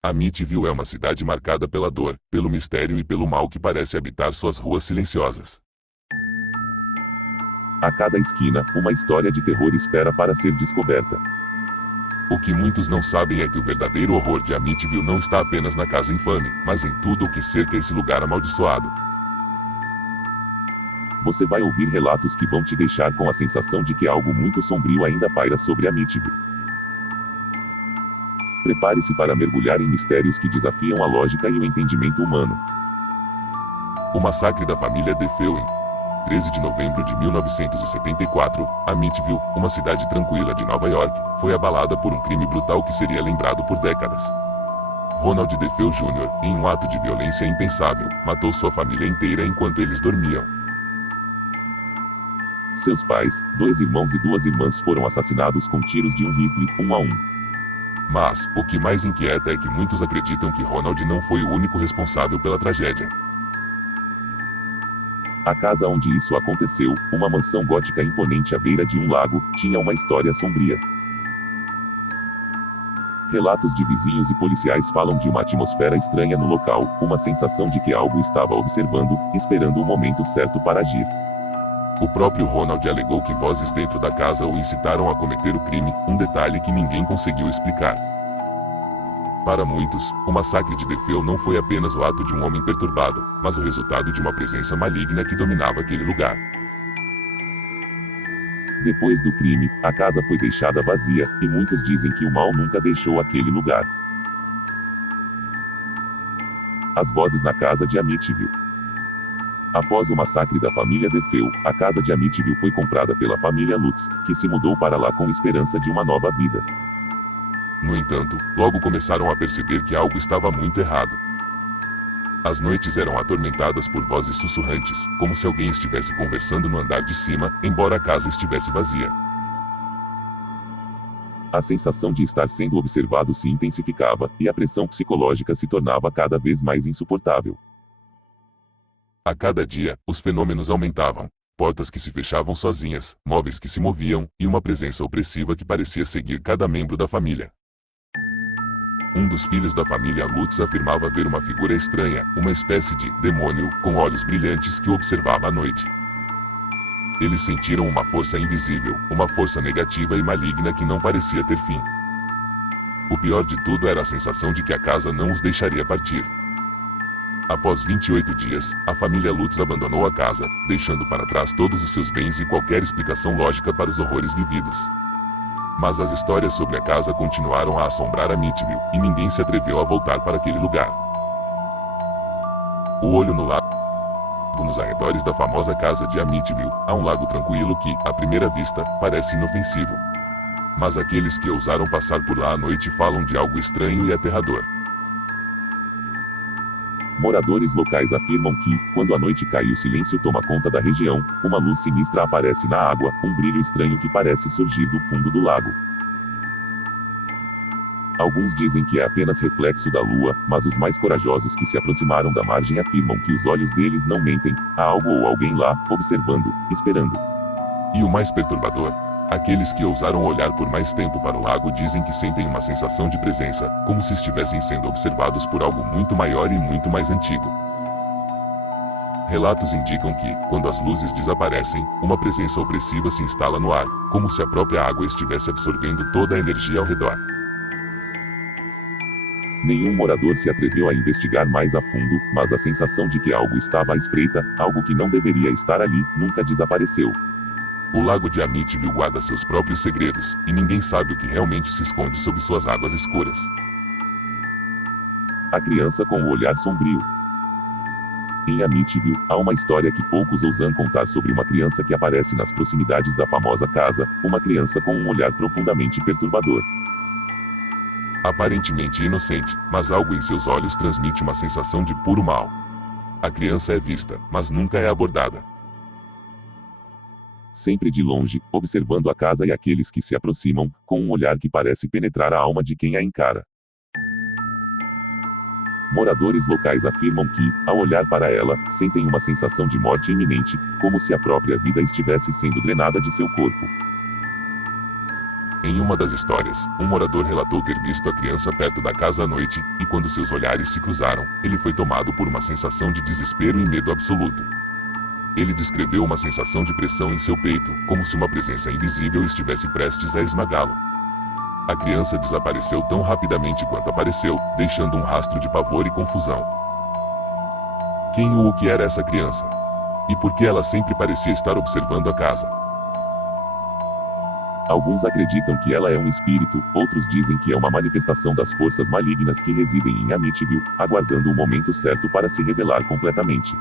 Amityville é uma cidade marcada pela dor, pelo mistério e pelo mal que parece habitar suas ruas silenciosas. A cada esquina, uma história de terror espera para ser descoberta. O que muitos não sabem é que o verdadeiro horror de Amityville não está apenas na casa infame, mas em tudo o que cerca esse lugar amaldiçoado. Você vai ouvir relatos que vão te deixar com a sensação de que algo muito sombrio ainda paira sobre Amityville. Prepare-se para mergulhar em mistérios que desafiam a lógica e o entendimento humano. O massacre da família DeFeo em 13 de novembro de 1974, Amityville, uma cidade tranquila de Nova York, foi abalada por um crime brutal que seria lembrado por décadas. Ronald DeFeo Jr., em um ato de violência impensável, matou sua família inteira enquanto eles dormiam. Seus pais, 2 irmãos e 2 irmãs foram assassinados com tiros de um rifle, 1 a 1. Mas, o que mais inquieta é que muitos acreditam que Ronald não foi o único responsável pela tragédia. A casa onde isso aconteceu, uma mansão gótica imponente à beira de um lago, tinha uma história sombria. Relatos de vizinhos e policiais falam de uma atmosfera estranha no local, uma sensação de que algo estava observando, esperando o momento certo para agir. O próprio Ronald alegou que vozes dentro da casa o incitaram a cometer o crime, um detalhe que ninguém conseguiu explicar. Para muitos, o massacre de DeFeo não foi apenas o ato de um homem perturbado, mas o resultado de uma presença maligna que dominava aquele lugar. Depois do crime, a casa foi deixada vazia, e muitos dizem que o mal nunca deixou aquele lugar. As vozes na casa de Amityville. Após o massacre da família DeFeo, a casa de Amityville foi comprada pela família Lutz, que se mudou para lá com esperança de uma nova vida. No entanto, logo começaram a perceber que algo estava muito errado. As noites eram atormentadas por vozes sussurrantes, como se alguém estivesse conversando no andar de cima, embora a casa estivesse vazia. A sensação de estar sendo observado se intensificava, e a pressão psicológica se tornava cada vez mais insuportável. A cada dia, os fenômenos aumentavam. Portas que se fechavam sozinhas, móveis que se moviam, e uma presença opressiva que parecia seguir cada membro da família. Um dos filhos da família Lutz afirmava ver uma figura estranha, uma espécie de demônio, com olhos brilhantes que o observava à noite. Eles sentiram uma força invisível, uma força negativa e maligna que não parecia ter fim. O pior de tudo era a sensação de que a casa não os deixaria partir. Após 28 dias, a família Lutz abandonou a casa, deixando para trás todos os seus bens e qualquer explicação lógica para os horrores vividos. Mas as histórias sobre a casa continuaram a assombrar Amityville, e ninguém se atreveu a voltar para aquele lugar. O olho no lago. Nos arredores da famosa casa de Amityville, há um lago tranquilo que, à primeira vista, parece inofensivo. Mas aqueles que ousaram passar por lá à noite falam de algo estranho e aterrador. Moradores locais afirmam que, quando a noite cai e o silêncio toma conta da região, uma luz sinistra aparece na água, um brilho estranho que parece surgir do fundo do lago. Alguns dizem que é apenas reflexo da lua, mas os mais corajosos que se aproximaram da margem afirmam que os olhos deles não mentem, há algo ou alguém lá, observando, esperando. E o mais perturbador? Aqueles que ousaram olhar por mais tempo para o lago dizem que sentem uma sensação de presença, como se estivessem sendo observados por algo muito maior e muito mais antigo. Relatos indicam que, quando as luzes desaparecem, uma presença opressiva se instala no ar, como se a própria água estivesse absorvendo toda a energia ao redor. Nenhum morador se atreveu a investigar mais a fundo, mas a sensação de que algo estava à espreita, algo que não deveria estar ali, nunca desapareceu. O lago de Amityville guarda seus próprios segredos, e ninguém sabe o que realmente se esconde sob suas águas escuras. A criança com o olhar sombrio. Em Amityville, há uma história que poucos ousam contar sobre uma criança que aparece nas proximidades da famosa casa, uma criança com um olhar profundamente perturbador. Aparentemente inocente, mas algo em seus olhos transmite uma sensação de puro mal. A criança é vista, mas nunca é abordada. Sempre de longe, observando a casa e aqueles que se aproximam, com um olhar que parece penetrar a alma de quem a encara. Moradores locais afirmam que, ao olhar para ela, sentem uma sensação de morte iminente, como se a própria vida estivesse sendo drenada de seu corpo. Em uma das histórias, um morador relatou ter visto a criança perto da casa à noite, e quando seus olhares se cruzaram, ele foi tomado por uma sensação de desespero e medo absoluto. Ele descreveu uma sensação de pressão em seu peito, como se uma presença invisível estivesse prestes a esmagá-lo. A criança desapareceu tão rapidamente quanto apareceu, deixando um rastro de pavor e confusão. Quem ou o que era essa criança? E por que ela sempre parecia estar observando a casa? Alguns acreditam que ela é um espírito, outros dizem que é uma manifestação das forças malignas que residem em Amityville, aguardando o momento certo para se revelar completamente.